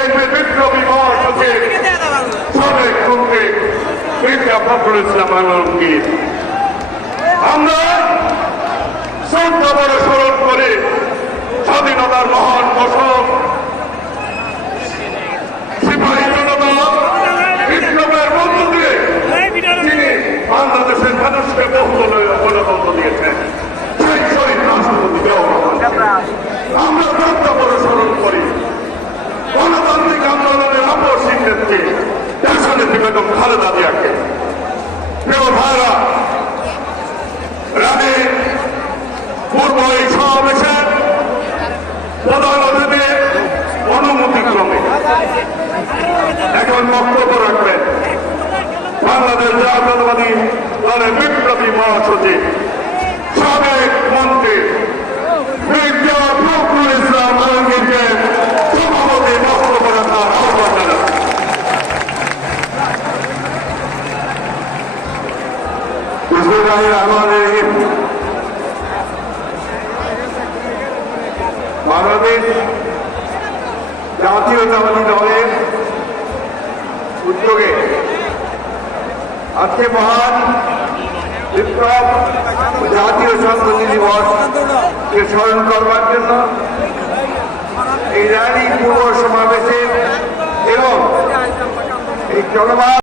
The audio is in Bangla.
বিএনপি বিপ্লবী মহাসচিব সাবেক মন্ত্রী মির্জা ফখরুল ইসলাম আলমগীর। আমরা শ্রদ্ধা বড় স্মরণ করে স্বাধীনতার মহান ঘোষক সিপাহী জনতা বিপ্লবের মধ্য দিয়ে তিনি বাংলাদেশের মানুষকে বহুদল গণতন্ত্র দিয়েছেন, সেই শহীদ রাষ্ট্রপতি জিয়াউর রহমান। আমরা শ্রদ্ধা বড় স্মরণ করি গণতান্ত্রিক আন্দোলনের আপসীন নেত্রী দেশনেত্রী বেগম খালেদা জিয়াকে। প্রিয় ভাইরা, রানী পূর্ব এই সমাবেশের প্রধান অতিথির অনুমতিক্রমে এখন বক্তব্য রাখবেন বাংলাদেশ জাতীয়তাবাদী দলের বিপ্লবী মহাসচিব সাবেক মন্ত্রী মির্জা ফখরুল ইসলাম আলমগীরকে সভাপতি বক্তব্য রাখার আহ্বান জানাচ্ছি। বাংলাদেশ জাতীয়তাবাদী দলের উদ্যোগে আজকে মহান বিপ্লব জাতীয় সংহতি দিবসকে স্মরণ করবার জন্য এই র্যালি পূর্ব সমাবেশে এবং এই জনবাদ